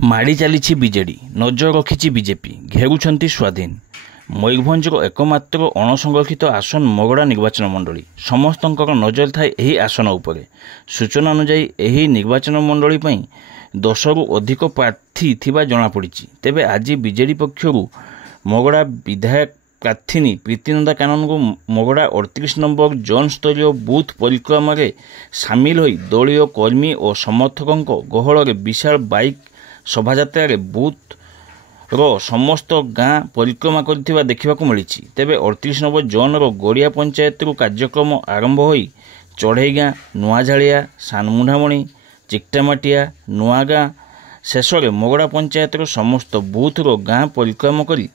माड़ी चली बीजेडी नजर रखी बीजेपी घेरुंट स्वाधीन मयूरभंजर एकमात्र अणसंरक्षित आसन मगड़ा निर्वाचन मंडली समस्त नजर थाए यही आसन उपर सूचना अनुजाई यही निर्वाचन मंडली 10 रु अधिक प्रार्थी थिबा जनापड़ी। तेबे आज बीजेडी पक्षर मगड़ा विधायक प्रार्थी प्रीतिनंदा कानन को मगड़ा 38 नंबर जोन स्तरीय बूथ परिक्रमा सामिल होई दलीय कर्मी और समर्थकों गहल विशाल बाइक शोभायात्रा बूथ रो समस्त गाँ परिक्रमा करथिबा देखिबाकू मिली। तेबे 38 नंबर जोन रो गोड़िया पंचायत कार्यक्रम आरंभ होई चढ़ईगाँ नुआझाड़िया सानमुंडामणि चिकटामाटिया नुआगाँ शेष में मगड़ा पंचायत समस्त बूथ रो गाँ परिक्रमा करी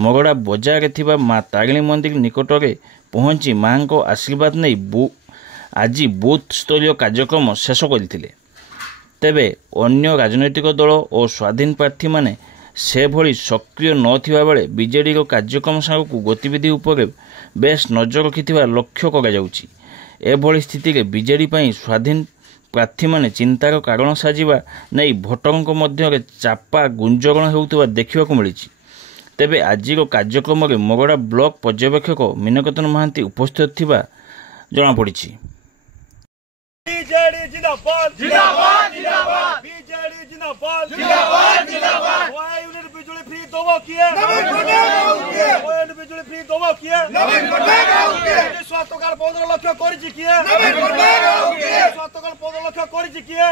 मगड़ा बजार थिबा माँ तारिणी मंदिर निकट में पहुंची माँ को आशीर्वाद नहीं आज बूथ स्तरीय कार्यक्रम शेष करथिले। तेबे अन्य राजनैतिक दल और स्वाधीन प्रार्थी माने से भली सक्रिय नथिबा बेले बीजेडी कार्यक्रम सागू गतिविधि उपर बेस नजर रखिथिबा लक्ष्य करा जाउछि। एभली स्थिति में बीजेडी पई स्वाधीन प्रार्थी माने चिंतार कारण साजिबा नहीं भोटरों मध्य चापा गुंजरण हेउथिबा देखिबाकू मिली। तेबे आजिर कार्यक्रम में मगड़ा ब्लॉक पर्यवेक्षक मीनकेतन महांती उपस्थित थिबा जणा पड़िछि। बीजेडी जिंदाबाद जिंदाबाद जिंदाबाद बीजेडी जिंदाबाद जिंदाबाद जिंदाबाद यूनिट बिजली फ्री दोबो किए यूनिट बिजली फ्री दोबो किए स्वास्थ्य कार्ड 15 लाख करिछि किए स्वास्थ्य कार्ड 15 लाख करिछि किए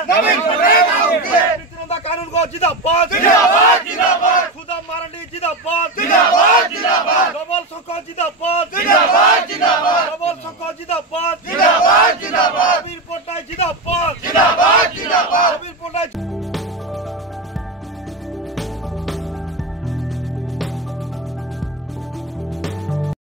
प्रीतिनंदा कानून को जिंदाबाद जिंदाबाद जिंदाबाद सुधा मारंडी जिंदाबाद जिंदाबाद जिंदाबाद डबल सको जिंदाबाद जिंदाबाद जिंदाबाद डबल सको जिंदाबाद जिंदाबाद जिंदाबाद जिंदाबाद जिंदाबाद जिंदाबाद जिंदाबाद